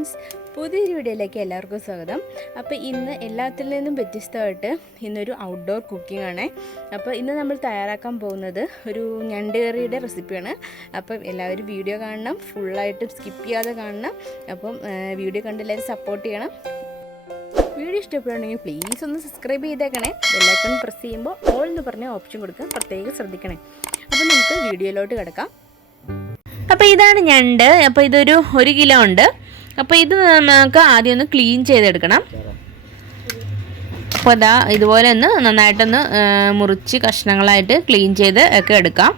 Friends പുതിയൊരു വീഡിയോയിലേക്ക് എല്ലാവർക്കും സ്വാഗതം. അപ്പോൾ ഇന്ന് എല്ലാത്തിൽ നിന്നും വ്യത്യസ്തമായിട്ട് ഇന്നൊരു ഔട്ട്ഡോർ കുക്കിംഗ് ആണ്. അപ്പോൾ ഇന്ന് നമ്മൾ തയ്യാറാക്കാൻ പോകുന്നത് ഒരു ഞണ്ട് കറിയുടെ റെസിപ്പിയാണ്. അപ്പം എല്ലാവരും വീഡിയോ കാണണം ഫുള്ളായിട്ട് സ്കിപ്പ് ചെയ്യാതെ കാണണം. അപ്പം വീഡിയോ കണ്ട് എല്ലാവരും സപ്പോർട്ട് ചെയ്യണം. വീഡിയോ ഇഷ്ടപ്പെടുകയാണെങ്കിൽ പ്ലീസ് ഒന്ന് സബ്സ്ക്രൈബ് ചെയ്തേക്കണേ. ബെല്ലൈക്കൺ പ്രസ് ചെയ്യുമ്പോൾ ഓൾ എന്ന് പറഞ്ഞ ഓപ്ഷൻ കൊടുക്കുക പ്രത്യേകം ശ്രദ്ധിക്കണേ. അപ്പോൾ നമുക്ക് വീഡിയോയിലോട്ട് കിടക്കാം. അപ്പോൾ ഇതാണ് ഞണ്ട്. അപ്പോൾ ഇതൊരു ഒരു കിലോ ഉണ്ട്. അപ്പോൾ ഇത് നമുക്ക് ആദ്യം ഒന്ന് ക്ലീൻ ചെയ്തെടുക്കണം. അപ്പോൾ അതാ ഇതുപോലെ ഒന്ന് നന്നായിട്ടൊന്ന് മുറിച്ച് കഷ്ണങ്ങളായിട്ട് ക്ലീൻ ചെയ്ത് ഒക്കെ എടുക്കാം.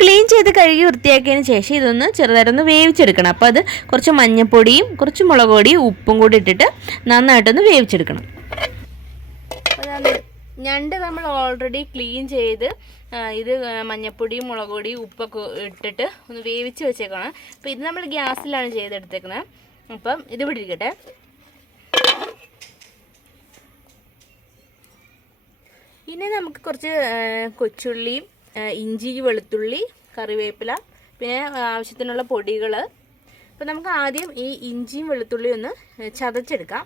ക്ലീൻ ചെയ്ത് കഴുകി വൃത്തിയാക്കിയതിന് ശേഷം ഇതൊന്ന് ചെറുതായിട്ടൊന്ന് വേവിച്ചെടുക്കണം. അപ്പോൾ അത് കുറച്ച് മഞ്ഞൾപ്പൊടിയും കുറച്ച് മുളക് പൊടിയും ഉപ്പും കൂടി ഇട്ടിട്ട് നന്നായിട്ടൊന്ന് വേവിച്ചെടുക്കണം. ഞണ്ട് നമ്മൾ ഓൾറെഡി ക്ലീൻ ചെയ്ത് ഇത് മഞ്ഞപ്പൊടിയും മുളക് പൊടിയും ഉപ്പൊക്കെ ഇട്ടിട്ട് ഒന്ന് വേവിച്ച് വെച്ചേക്കണം. അപ്പോൾ ഇത് നമ്മൾ ഗ്യാസിലാണ് ചെയ്തെടുത്തേക്കുന്നത് അപ്പം ഇത് ഇവിടെ ഇരിക്കട്ടെ. ഇനി നമുക്ക് കുറച്ച് കൊച്ചുള്ളി കൊച്ചുള്ളിയും ഇഞ്ചി വെളുത്തുള്ളി കറിവേപ്പില പിന്നെ ആവശ്യത്തിനുള്ള പൊടികൾ അപ്പോൾ നമുക്ക് ആദ്യം ഈ ഇഞ്ചിയും വെളുത്തുള്ളിയും ഒന്ന് ചതച്ചെടുക്കാം.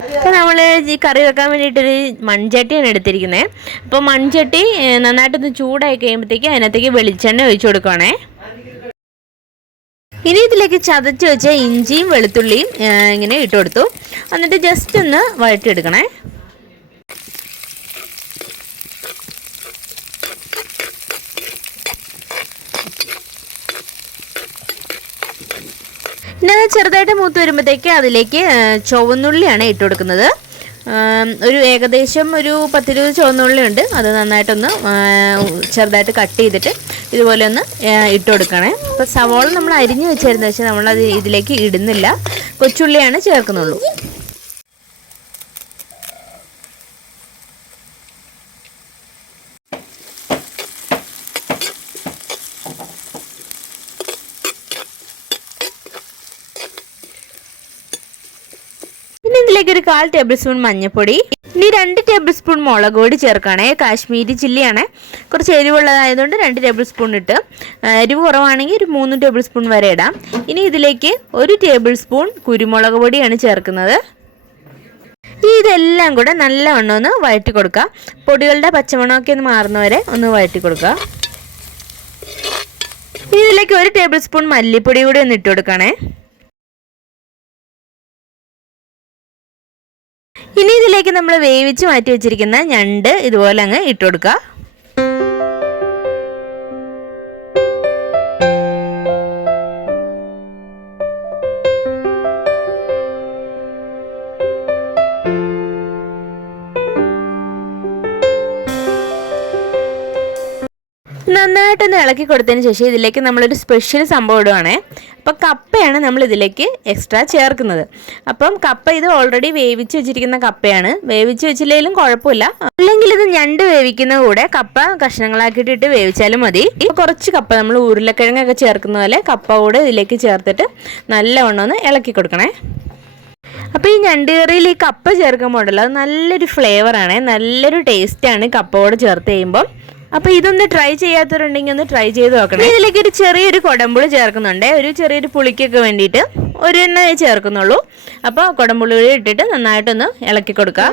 അപ്പോൾ നമ്മൾ ഈ കറി വെക്കാൻ വേണ്ടിയിട്ടൊരു മൺചട്ടിയാണ് എടുത്തിരിക്കുന്നത് അപ്പോൾ മൺചട്ടി നന്നായിട്ടൊന്ന് ചൂടായി കഴിയുമ്പോഴത്തേക്ക് അതിനകത്തേക്ക് വെളിച്ചെണ്ണ ഒഴിച്ചു കൊടുക്കണേ ഇനി ഇതിലേക്ക് ചതച്ച് വെച്ച ഇഞ്ചിയും വെളുത്തുള്ളിയും ഇങ്ങനെ ഇട്ട് കൊടുത്തു. എന്നിട്ട് ജസ്റ്റ് ഒന്ന് വഴറ്റിയെടുക്കണേ. ചെറുതായിട്ട് മൂത്ത് വരുമ്പോഴത്തേക്ക് അതിലേക്ക് ചുവന്നുള്ളിയാണ് ഇട്ട് കൊടുക്കുന്നത്. ഒരു ഏകദേശം ഒരു പത്തിരുപത് ചുവന്നുള്ളി ഉണ്ട്. അത് നന്നായിട്ടൊന്ന് ചെറുതായിട്ട് കട്ട് ചെയ്തിട്ട് ഇതുപോലെ ഒന്ന് ഇട്ട് കൊടുക്കണേ. അപ്പോൾ സവോള നമ്മൾ അരിഞ്ഞ് വെച്ചിരുന്നത് പക്ഷേ നമ്മളത് ഇതിലേക്ക് ഇടുന്നില്ല. കൊച്ചുള്ളിയാണ് ചേർക്കുന്നുള്ളൂ പിന്നെ ഇതിലേക്ക് ഒരു കാൽ ടേബിൾ സ്പൂൺ മഞ്ഞൾപ്പൊടി ഇനി രണ്ട് ടേബിൾ സ്പൂൺ മുളക് പൊടി ചേർക്കണേ. കാശ്മീരി ചില്ലിയാണ്. കുറച്ച് എരിവുള്ളതായതുകൊണ്ട് രണ്ട് ടേബിൾ സ്പൂൺ ഇട്ട് എരിവ് കുറവാണെങ്കിൽ ഒരു മൂന്ന് ടേബിൾ സ്പൂൺ വരെ ഇടാം. ഇനി ഇതിലേക്ക് ഒരു ടേബിൾ സ്പൂൺ കുരുമുളക് പൊടിയാണ് ചേർക്കുന്നത്. ഇതെല്ലാം കൂടെ നല്ലവണ്ണം ഒന്ന് വഴറ്റി കൊടുക്കുക. പൊടികളുടെ പച്ചമണമൊക്കെ ഒന്ന് മാറുന്നവരെ ഒന്ന് വഴറ്റി കൊടുക്കുക. ഇതിലേക്ക് ഒരു ടേബിൾ സ്പൂൺ മല്ലിപ്പൊടി കൂടി ഒന്ന് ഇട്ട് കൊടുക്കണേ. ഇനി ഇതിലേക്ക് നമ്മൾ വേവിച്ച് മാറ്റി വെച്ചിരിക്കുന്ന ഞണ്ട് ഇതുപോലെ അങ്ങ് ഇട്ട് കൊടുക്കുക. നന്നായിട്ടൊന്ന് ഇളക്കി കൊടുത്തതിന് ശേഷം ഇതിലേക്ക് നമ്മളൊരു സ്പെഷ്യൽ സംഭവം ഇടുവാണേ. അപ്പോൾ കപ്പയാണ് നമ്മൾ ഇതിലേക്ക് എക്സ്ട്രാ ചേർക്കുന്നത്. അപ്പം കപ്പ ഇത് ഓൾറെഡി വേവിച്ച് വെച്ചിരിക്കുന്ന കപ്പയാണ്. വേവിച്ച് വെച്ചില്ലെങ്കിലും കുഴപ്പമില്ല. അല്ലെങ്കിൽ ഇത് ഞണ്ട് വേവിക്കുന്ന കൂടെ കപ്പ കഷ്ണങ്ങളാക്കിയിട്ടിട്ട് വേവിച്ചാലും മതി. കുറച്ച് കപ്പ നമ്മൾ ഉരുളക്കിഴങ്ങൊക്കെ ചേർക്കുന്ന പോലെ കപ്പ കൂടെ ഇതിലേക്ക് ചേർത്തിട്ട് നല്ലവണ്ണം ഒന്ന് ഇളക്കി കൊടുക്കണേ. അപ്പോൾ ഈ ഞണ്ട് കറിയിൽ ഈ കപ്പ ചേർക്കുമ്പോൾ ഉണ്ടല്ലോ അത് നല്ലൊരു ഫ്ലേവറാണ് നല്ലൊരു ടേസ്റ്റാണ് കപ്പയോട് ചേർത്ത് കഴിയുമ്പോൾ അപ്പോൾ ഇതൊന്ന് ട്രൈ ചെയ്യാത്തവരുണ്ടെങ്കിൽ ഒന്ന് ട്രൈ ചെയ്ത് നോക്കണം. ഇതിലേക്ക് ഒരു ചെറിയൊരു കൊടമ്പുളി ചേർക്കുന്നുണ്ട്. ഒരു ചെറിയൊരു പുളിക്കൊക്കെ വേണ്ടിയിട്ട് ഒരു എണ്ണ ചേർക്കുന്നുള്ളൂ. അപ്പോൾ കൊടമ്പുളി ഇട്ടിട്ട് നന്നായിട്ടൊന്ന് ഇളക്കി കൊടുക്കുക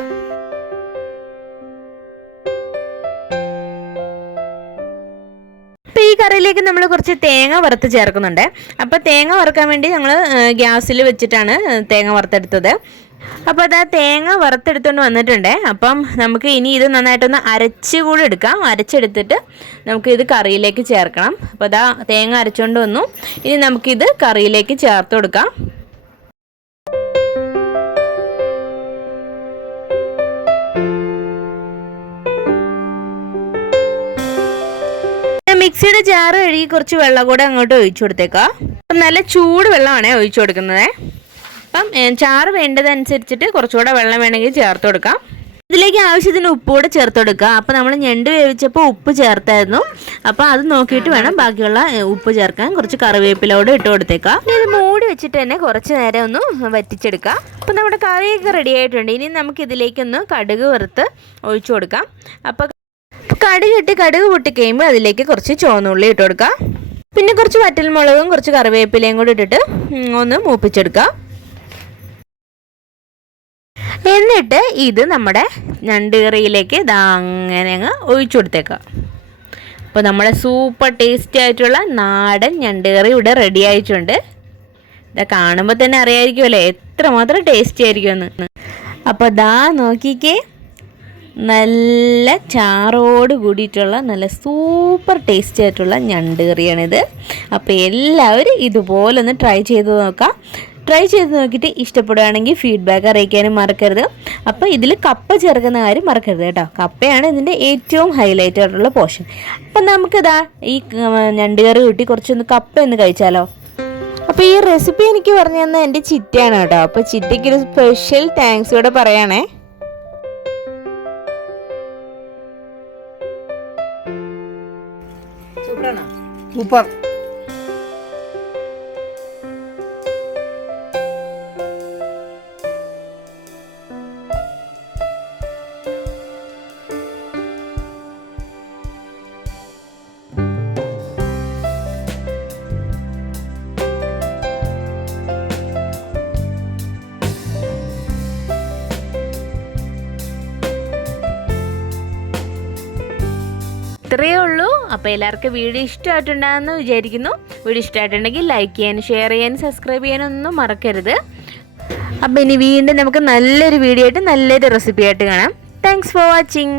ഈ കറിയിലേക്ക് നമ്മൾ കുറച്ച് തേങ്ങ വറുത്ത് ചേർക്കുന്നുണ്ട്. അപ്പോൾ തേങ്ങ വറുക്കാൻ വേണ്ടി ഞങ്ങൾ ഗ്യാസിൽ വെച്ചിട്ടാണ് തേങ്ങ വറുത്തെടുത്തത്. അപ്പോൾ ആ തേങ്ങ വറുത്തെടുത്തുകൊണ്ട് വന്നിട്ടുണ്ട്. അപ്പം നമുക്ക് ഇനി ഇത് നന്നായിട്ടൊന്ന് അരച്ച് കൂടെ എടുക്കാം. അരച്ചെടുത്തിട്ട് നമുക്ക് ഇത് കറിയിലേക്ക് ചേർക്കണം. അപ്പോൾ അതാ തേങ്ങ അരച്ചുകൊണ്ട് വന്നു. ഇനി നമുക്കിത് കറിയിലേക്ക് ചേർത്ത് കൊടുക്കാം. മിക്സിയുടെ ജാറ് കഴുകി കുറച്ച് വെള്ളം കൂടെ അങ്ങോട്ട് ഒഴിച്ചു കൊടുത്തേക്കാം. നല്ല ചൂട് വെള്ളമാണ് ഒഴിച്ചു കൊടുക്കുന്നത്. അപ്പം ചാറ് വേണ്ടതനുസരിച്ചിട്ട് കുറച്ചുകൂടെ വെള്ളം വേണമെങ്കിൽ ചേർത്ത് കൊടുക്കാം. ഇതിലേക്ക് ആവശ്യത്തിന് ഉപ്പ് കൂടെ ചേർത്ത് കൊടുക്കുക. അപ്പോൾ നമ്മൾ ഞണ്ട് വേവിച്ചപ്പോൾ ഉപ്പ് ചേർത്തായിരുന്നു. അപ്പോൾ അത് നോക്കിയിട്ട് വേണം ബാക്കിയുള്ള ഉപ്പ് ചേർക്കാൻ. കുറച്ച് കറിവേപ്പിലോട് ഇട്ട് കൊടുത്തേക്കാം ഇനി ഇത് മൂടി വെച്ചിട്ട് തന്നെ കുറച്ച് നേരം ഒന്ന് വറ്റിച്ചെടുക്കാം അപ്പോൾ നമ്മുടെ കറിയൊക്കെ റെഡി ആയിട്ടുണ്ട്. ഇനി നമുക്ക് ഇതിലേക്കൊന്ന് കടുക് വറുത്ത് ഒഴിച്ചു കൊടുക്കാം. അപ്പോൾ കടുക് ഇട്ട് കടുക് പൊട്ടി കഴിയുമ്പോൾ അതിലേക്ക് കുറച്ച് ചുവന്നുള്ളി ഇട്ട് കൊടുക്കാം പിന്നെ കുറച്ച് വറ്റൽമുളകും കുറച്ച് കറിവേപ്പിലയും കൂടി ഇട്ടിട്ട് ഒന്ന് മൂപ്പിച്ചെടുക്കാം എന്നിട്ട് ഇത് നമ്മുടെ ഞണ്ടുകറിയിലേക്ക് ഇതാ അങ്ങനെ അങ്ങ് ഒഴിച്ചു കൊടുത്തേക്കാം അപ്പോൾ നമ്മുടെ സൂപ്പർ ടേസ്റ്റി ആയിട്ടുള്ള നാടൻ ഞണ്ടുകറി ഇവിടെ റെഡി ആയിട്ടുണ്ട്. ഇതാ കാണുമ്പോൾ തന്നെ അറിയായിരിക്കുമല്ലേ എത്രമാത്രം ടേസ്റ്റി ആയിരിക്കുമെന്ന്. അപ്പോൾ ദാ നോക്കിക്കേ. നല്ല ചാറോട് കൂടിയിട്ടുള്ള നല്ല സൂപ്പർ ടേസ്റ്റി ആയിട്ടുള്ള ഞണ്ട് കറിയാണിത്. അപ്പോൾ എല്ലാവരും ഇതുപോലെ ഒന്ന് ട്രൈ ചെയ്ത് നോക്കാം. ട്രൈ ചെയ്ത് നോക്കിയിട്ട് ഇഷ്ടപ്പെടുകയാണെങ്കിൽ ഫീഡ്ബാക്ക് അറിയിക്കാനും മറക്കരുത്. അപ്പോൾ ഇതിൽ കപ്പ ചേർക്കുന്ന കാര്യം മറക്കരുത് കേട്ടോ. കപ്പയാണ് ഇതിന്റെ ഏറ്റവും ഹൈലൈറ്റ് ആയിട്ടുള്ള പോർഷൻ അപ്പം നമുക്കിതാ ഈ ഞണ്ട് കറി കൂട്ടി കുറച്ചൊന്ന് കപ്പ ഒന്ന് കഴിച്ചാലോ? അപ്പോൾ ഈ റെസിപ്പി എനിക്ക് പറഞ്ഞു തന്ന എന്റെ ചിറ്റയാണ് കേട്ടോ. അപ്പോൾ ചിറ്റയ്ക്ക് ഒരു സ്പെഷ്യൽ താങ്ക്സ് കൂടെ പറയണേ. സൂപ്പർ. ഇത്രയേ ഉള്ളൂ. അപ്പോൾ എല്ലാവർക്കും വീഡിയോ ഇഷ്ടമായിട്ടുണ്ടാകുമെന്ന് വിചാരിക്കുന്നു. വീഡിയോ ഇഷ്ടമായിട്ടുണ്ടെങ്കിൽ ലൈക്ക് ചെയ്യാനും ഷെയർ ചെയ്യാനും സബ്സ്ക്രൈബ് ചെയ്യാനും ഒന്നും മറക്കരുത്. അപ്പോൾ ഇനി വീണ്ടും നമുക്ക് നല്ലൊരു വീഡിയോ ആയിട്ട് നല്ലൊരു റെസിപ്പി ആയിട്ട് കാണാം. Thanks for watching